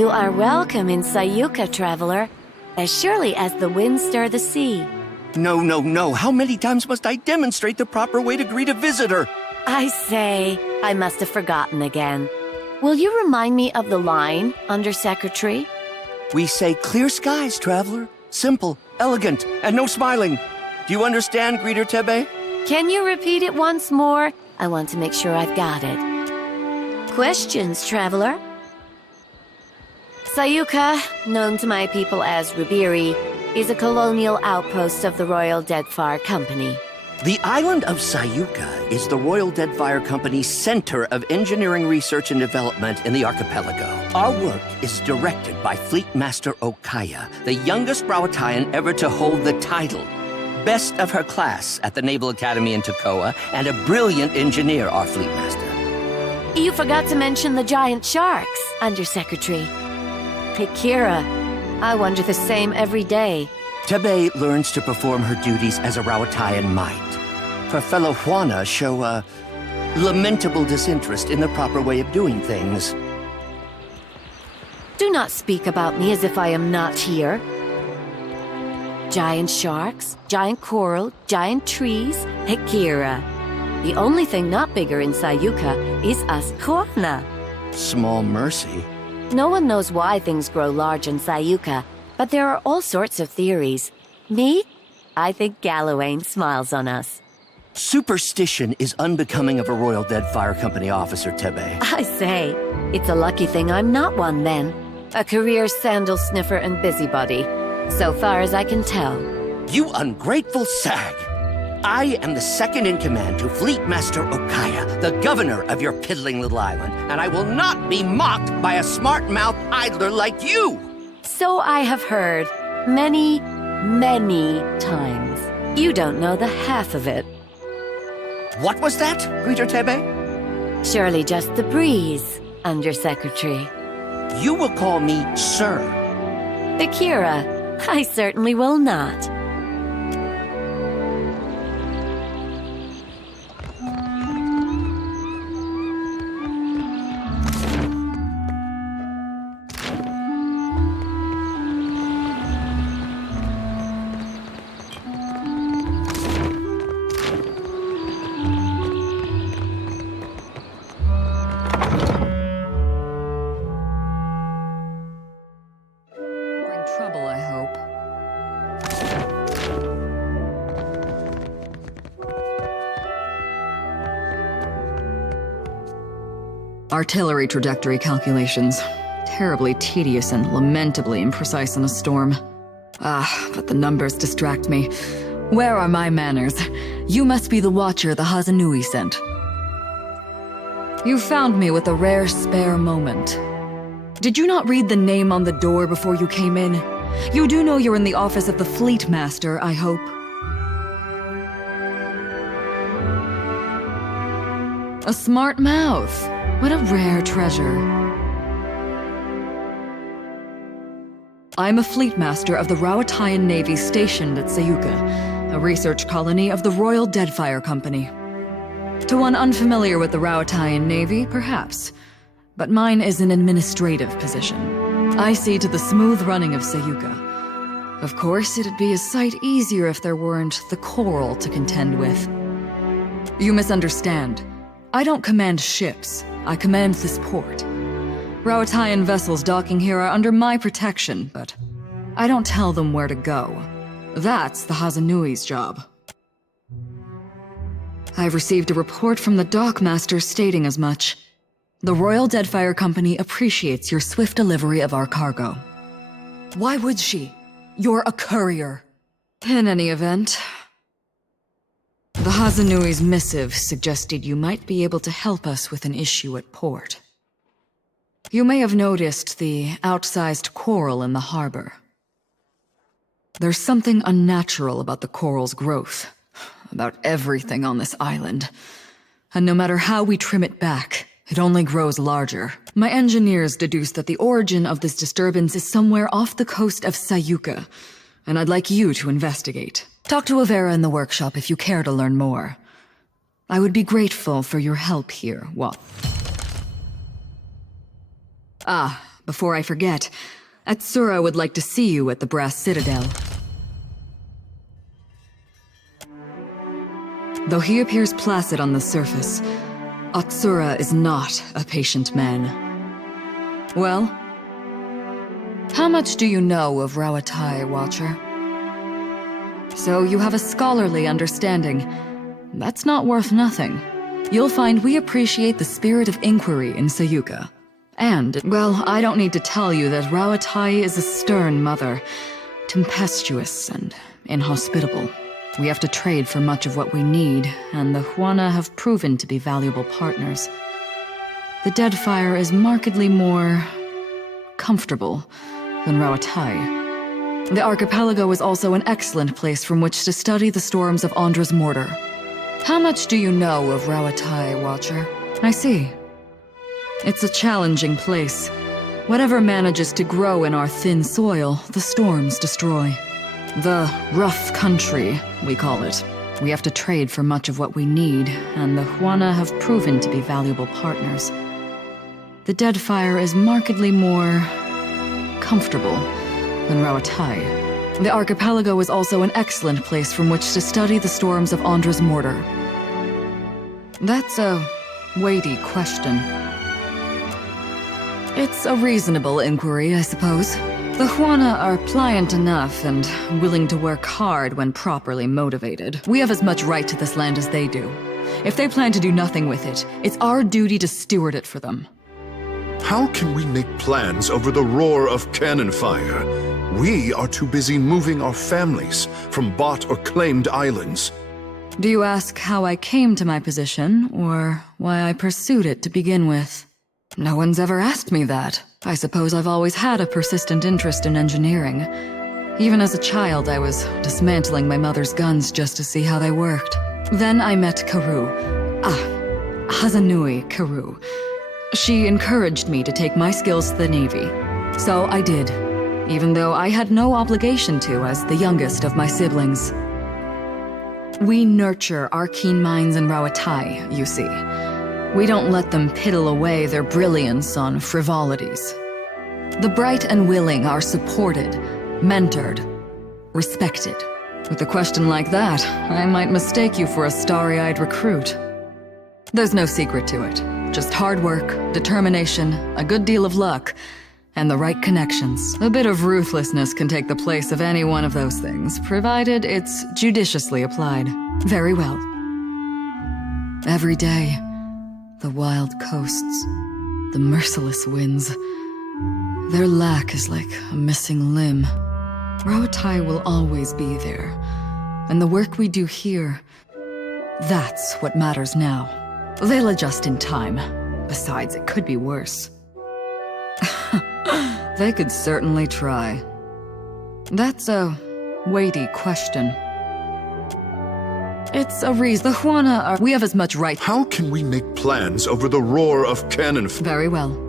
You are welcome in Sayuka, traveler, as surely as the winds stir the sea. No, no, no. How many times must I demonstrate the proper way to greet a visitor? I say, I must have forgotten again. Will you remind me of the line, Undersecretary? We say clear skies, traveler. Simple, elegant, and no smiling. Do you understand, Greeter Tebe? Can you repeat it once more? I want to make sure I've got it. Questions, traveler? Sayuka, known to my people as Rubiri, is a colonial outpost of the Royal Deadfire Company. The island of Sayuka is the Royal Deadfire Company's center of engineering research and development in the archipelago. Our work is directed by Fleet Master Okaya, the youngest Rawatayan ever to hold the title. Best of her class at the Naval Academy in Tokoa, and a brilliant engineer, our Fleet Master. You forgot to mention the giant sharks, Undersecretary. Hikira, I wonder the same every day. Tebe learns to perform her duties as a Rawatayan might. Her fellow Juana show a lamentable disinterest in the proper way of doing things. Do not speak about me as if I am not here. Giant sharks, giant coral, giant trees, Hikira. The only thing not bigger in Sayuka is us Juana. Small mercy. No one knows why things grow large in Sayuka, but there are all sorts of theories. Me? I think Gallowayne smiles on us. Superstition is unbecoming of a Royal Deadfire Company officer, Tebe. I say, it's a lucky thing I'm not one then. A career sandal sniffer and busybody, so far as I can tell. You ungrateful sag! I am the second in command to Fleet Master Okaya, the governor of your piddling little island, and I will not be mocked by a smart-mouthed idler like you! So I have heard many, many times. You don't know the half of it. What was that, Greeter Tebe? Surely just the breeze, Undersecretary. You will call me Sir. Akira, I certainly will not. Trouble, I hope. Artillery trajectory calculations. Terribly tedious and lamentably imprecise in a storm. But the numbers distract me. Where are my manners? You must be the watcher the Hazanui sent. You found me with a rare spare moment. Did you not read the name on the door before you came in? You do know you're in the office of the Fleet Master, I hope. A smart mouth. What a rare treasure. I'm a Fleet Master of the Rawatayan Navy stationed at Sayuka, a research colony of the Royal Deadfire Company. To one unfamiliar with the Rawatayan Navy, perhaps. But mine is an administrative position. I see to the smooth running of Sayuka. Of course, it'd be a sight easier if there weren't the coral to contend with. You misunderstand. I don't command ships. I command this port. Rawatayan vessels docking here are under my protection, but I don't tell them where to go. That's the Hazanui's job. I've received a report from the dockmaster stating as much. The Royal Deadfire Company appreciates your swift delivery of our cargo. Why would she? You're a courier. In any event, the Hazanui's missive suggested you might be able to help us with an issue at port. You may have noticed the outsized coral in the harbor. There's something unnatural about the coral's growth, about everything on this island. And no matter how we trim it back, it only grows larger. My engineers deduce that the origin of this disturbance is somewhere off the coast of Sayuka, and I'd like you to investigate. Talk to Avera in the workshop if you care to learn more. I would be grateful for your help here, but before I forget, Atsura would like to see you at the Brass Citadel. Though he appears placid on the surface, Atsura is not a patient man. Well, how much do you know of Rawatai, Watcher? So you have a scholarly understanding. That's not worth nothing. You'll find we appreciate the spirit of inquiry in Sayuka. And, well, I don't need to tell you that Rawatai is a stern mother, tempestuous and inhospitable. We have to trade for much of what we need, and the Huana have proven to be valuable partners. The Deadfire is markedly more comfortable than Rawatai. The archipelago is also an excellent place from which to study the storms of Andra's mortar. How much do you know of Rawatai, Watcher? I see. It's a challenging place. Whatever manages to grow in our thin soil, the storms destroy. The rough country, we call it. We have to trade for much of what we need, and the Huana have proven to be valuable partners. The Deadfire is markedly more comfortable than Rawatai. The archipelago is also an excellent place from which to study the storms of Andra's mortar. That's a weighty question. It's a reasonable inquiry, I suppose. The Huana are pliant enough and willing to work hard when properly motivated. We have as much right to this land as they do. If they plan to do nothing with it, it's our duty to steward it for them. How can we make plans over the roar of cannon fire? We are too busy moving our families from bought or claimed islands. Do you ask how I came to my position, or why I pursued it to begin with? No one's ever asked me that. I suppose I've always had a persistent interest in engineering. Even as a child, I was dismantling my mother's guns just to see how they worked. Then I met Hazanui Karu. She encouraged me to take my skills to the Navy. So I did, even though I had no obligation to as the youngest of my siblings. We nurture our keen minds in Rawatai, you see. We don't let them piddle away their brilliance on frivolities. The bright and willing are supported, mentored, respected. With a question like that, I might mistake you for a starry-eyed recruit. There's no secret to it. Just hard work, determination, a good deal of luck, and the right connections. A bit of ruthlessness can take the place of any one of those things, provided it's judiciously applied. Very well. Every day, the wild coasts, the merciless winds. Their lack is like a missing limb. Rawatai will always be there, and the work we do here, that's what matters now. They'll adjust in time. Besides, it could be worse. They could certainly try. That's a weighty question. It's a reason. The Huana are... We have as much right... How can we make plans over the roar of cannon fire? Very well.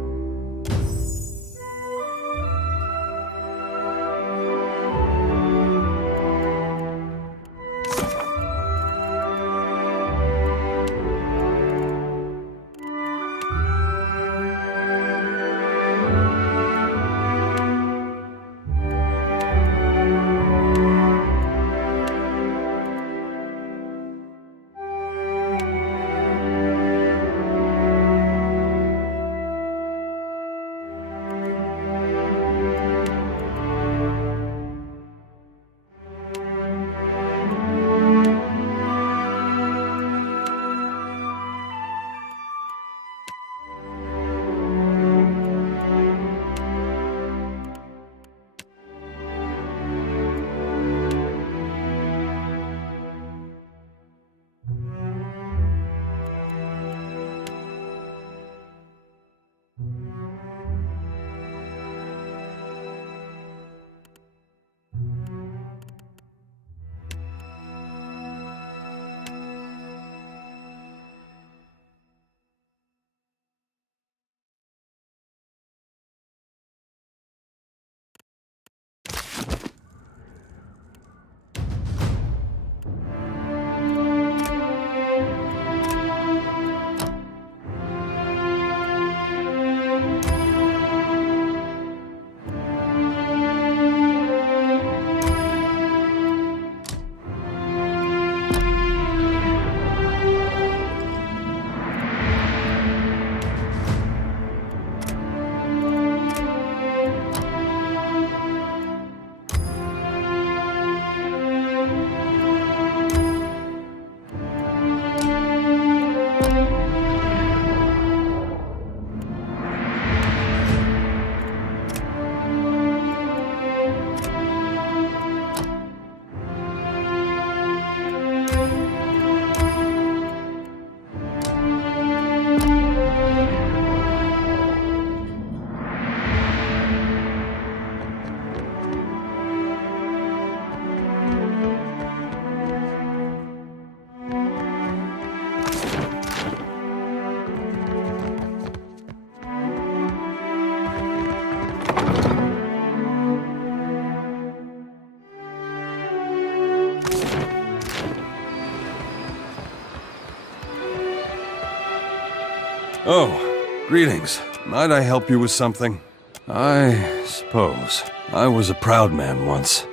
Oh, greetings. Might I help you with something? I suppose. I was a proud man once.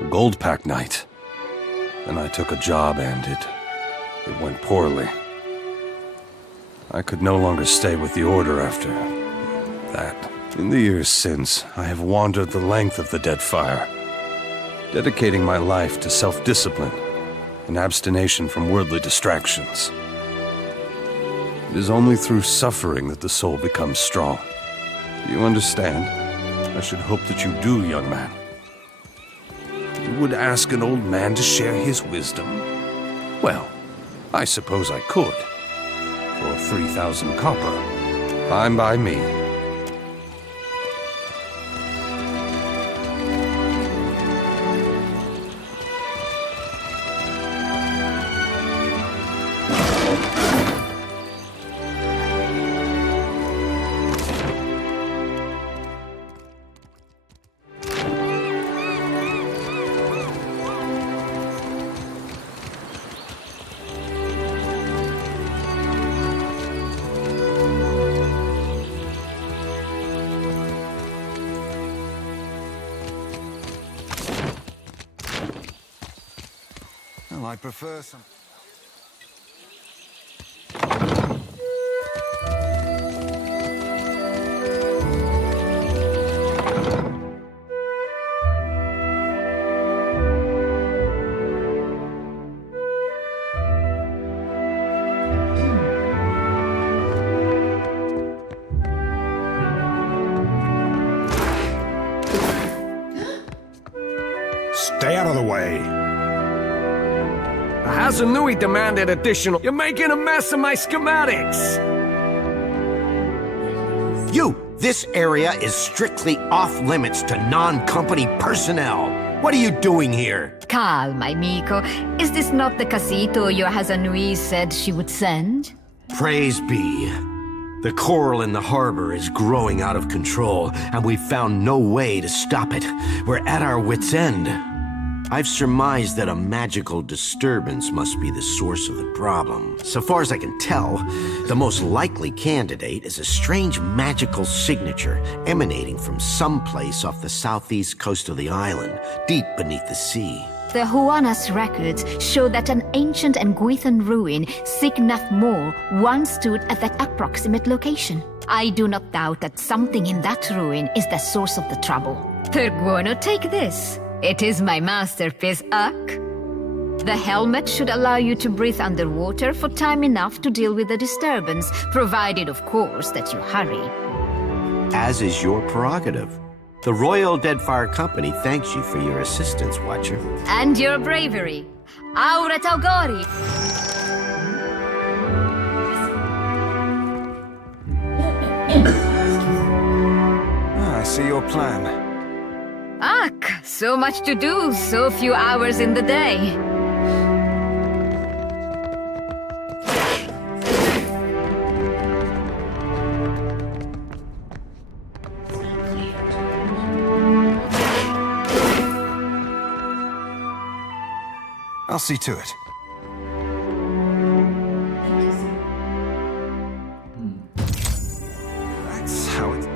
A gold pack knight. Then I took a job and it went poorly. I could no longer stay with the Order after that. In the years since, I have wandered the length of the Deadfire, dedicating my life to self-discipline and abstination from worldly distractions. It is only through suffering that the soul becomes strong. Do you understand? I should hope that you do, young man. You would ask an old man to share his wisdom? Well, I suppose I could. For 3,000 copper. Fine by me. Well, I prefer some... Stay out of the way. Hazanui demanded additional. You're making a mess of my schematics! This area is strictly off-limits to non-company personnel. What are you doing here? Calma, amico. Is this not the casito your Hazanui said she would send? Praise be. The coral in the harbor is growing out of control, and we've found no way to stop it. We're at our wits' end. I've surmised that a magical disturbance must be the source of the problem. So far as I can tell, the most likely candidate is a strange magical signature emanating from someplace off the southeast coast of the island, deep beneath the sea. The Huanas records show that an ancient and Guithan ruin, Signath Mall, once stood at that approximate location. I do not doubt that something in that ruin is the source of the trouble. Perguono, take this. It is my masterpiece, Uck. The helmet should allow you to breathe underwater for time enough to deal with the disturbance, provided, of course, that you hurry. As is your prerogative. The Royal Deadfire Company thanks you for your assistance, Watcher. And your bravery. Aura Taugori! I see your plan. Uck, so much to do, so few hours in the day. I'll see to it. That's how it...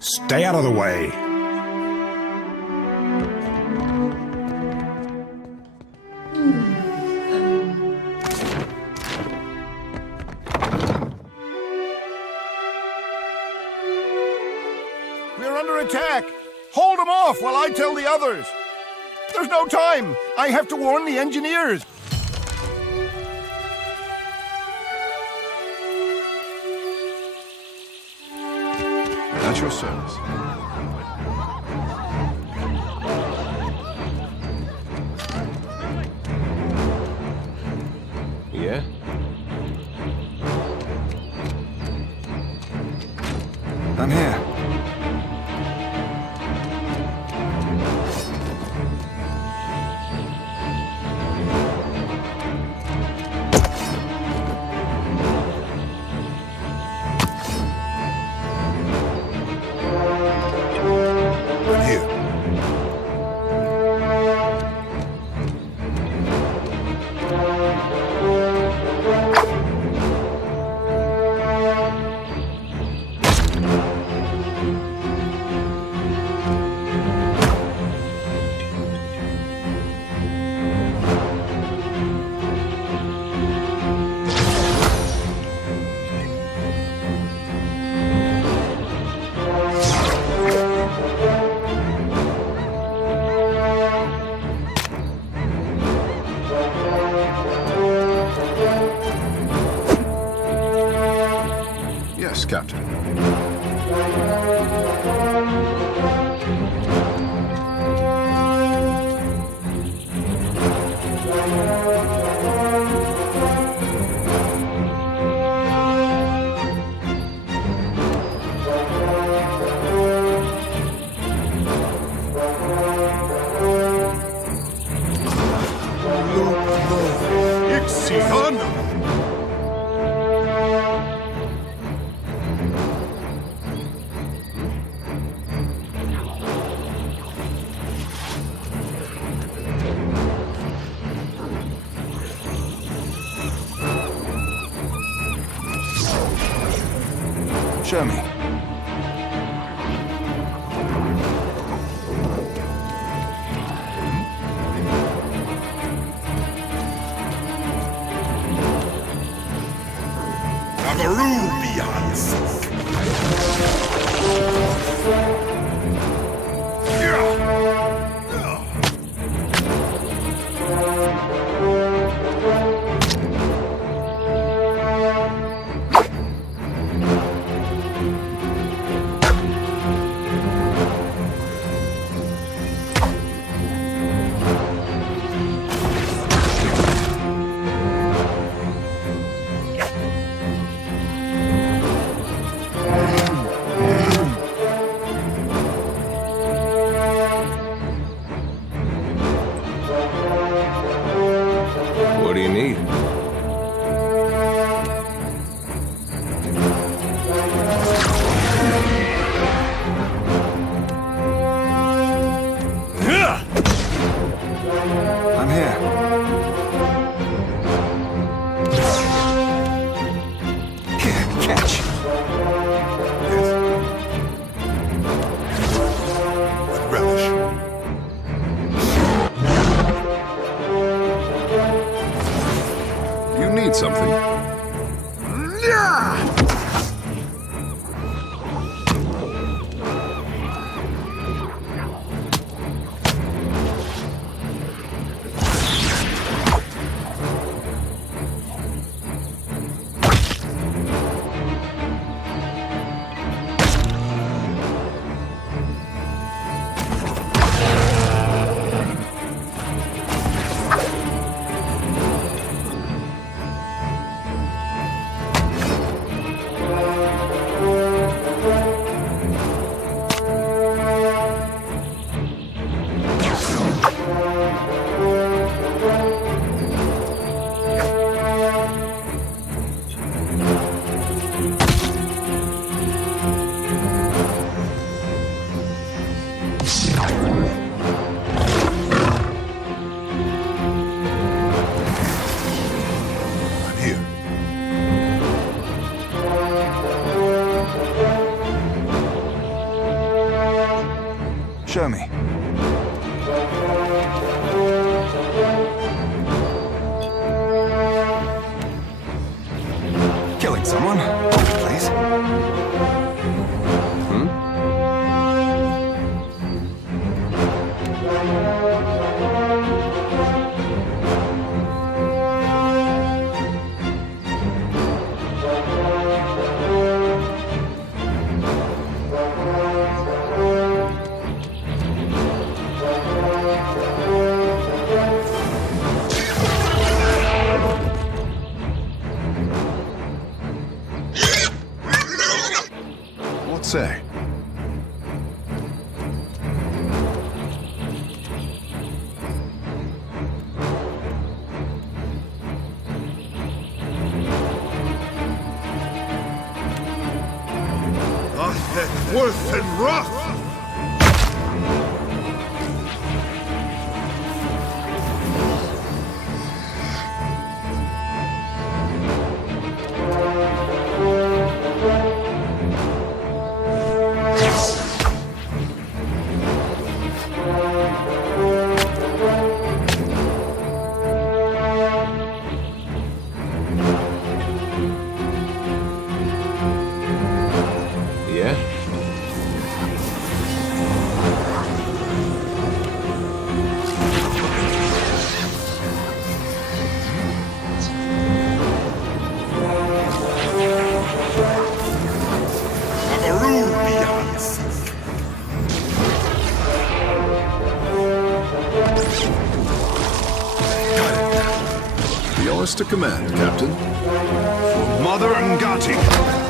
Stay out of the way. We're under attack! Hold them off while I tell the others! There's no time! I have to warn the engineers! your service. Yeah? I'm here. I'm here. Yes, Captain. Ixion! Show me. What do you need? I'm here. Here, catch. With relish. You need something. I'm here. Show me. Killing someone? Please? say? Worth and rough! Yours to command, Captain. For Mother Ngati!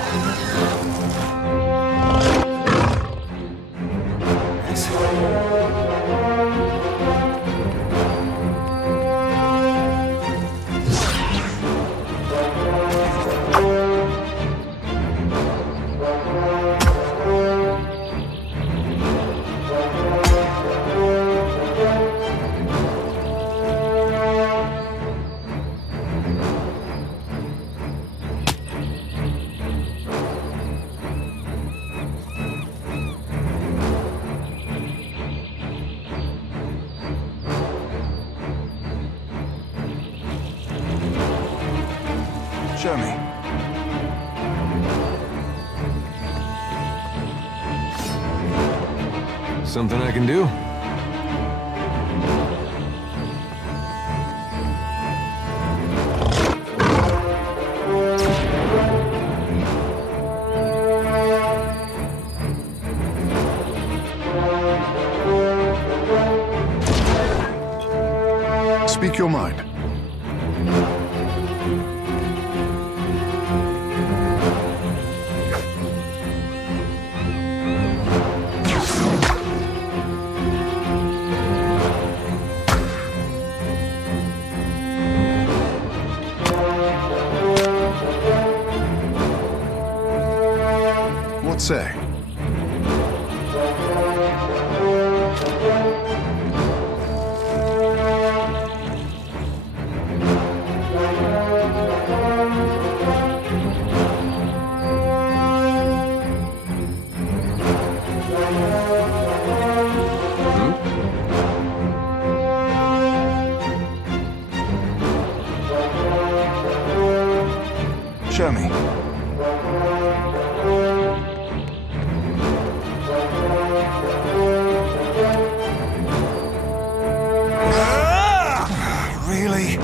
Show me. Something I can do? Speak your mind. What say? Show me. Really?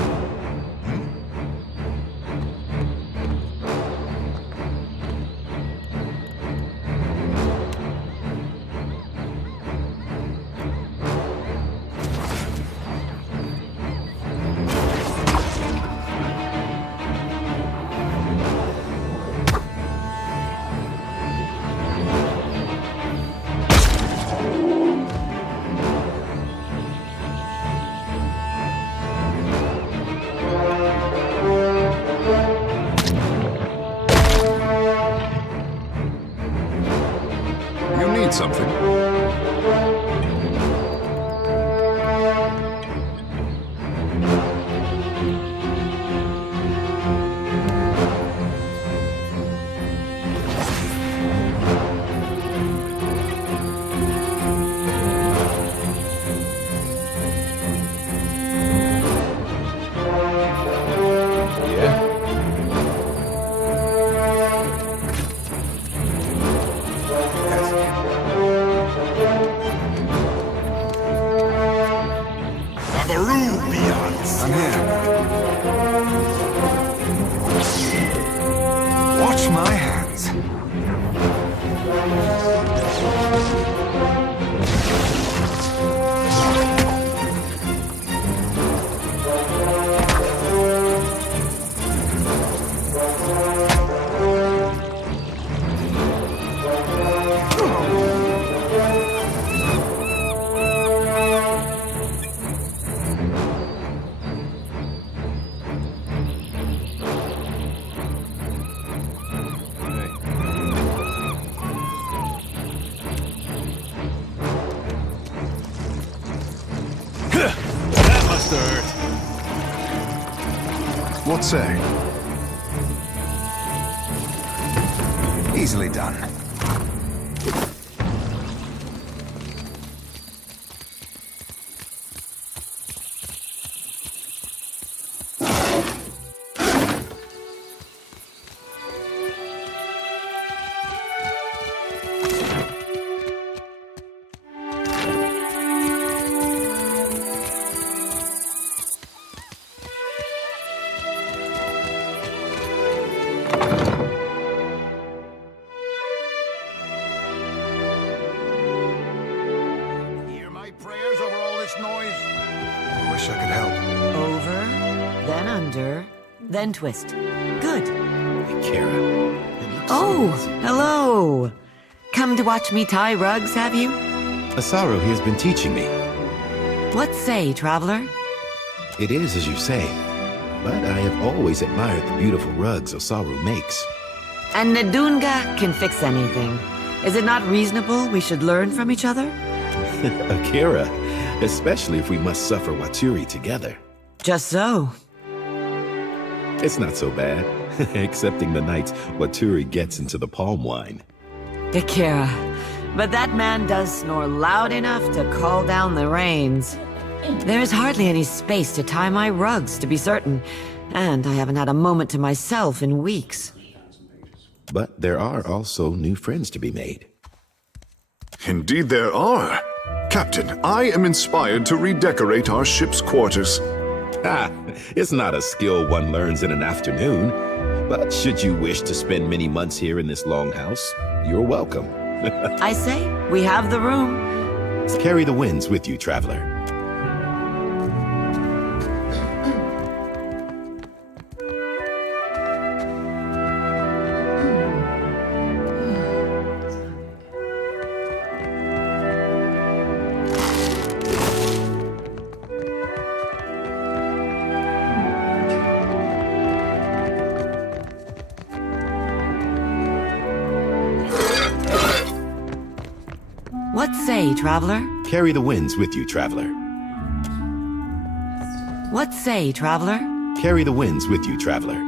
You need something. I'm here. Watch my hands. What say? Easily done. Hear my prayers over all this noise? I wish I could help. Over, then under, then twist. Good. Kara, it looks Oh, so easy. hello. Come to watch me tie rugs, have you? Asaru, he has been teaching me. What say, traveler? It is as you say, but I have always admired the beautiful rugs Osaru makes. And Nadunga can fix anything. Is it not reasonable we should learn from each other? Akira, especially if we must suffer Waturi together. Just so. It's not so bad, excepting the nights Waturi gets into the palm wine. Akira, but that man does snore loud enough to call down the rains. There's hardly any space to tie my rugs, to be certain, and I haven't had a moment to myself in weeks. But there are also new friends to be made. Indeed there are. Captain, I am inspired to redecorate our ship's quarters. Ah, it's not a skill one learns in an afternoon. But should you wish to spend many months here in this longhouse, you're welcome. I say, we have the room. Carry the winds with you, traveler. What say, traveler? Carry the winds with you, traveler. What say, traveler? Carry the winds with you, traveler.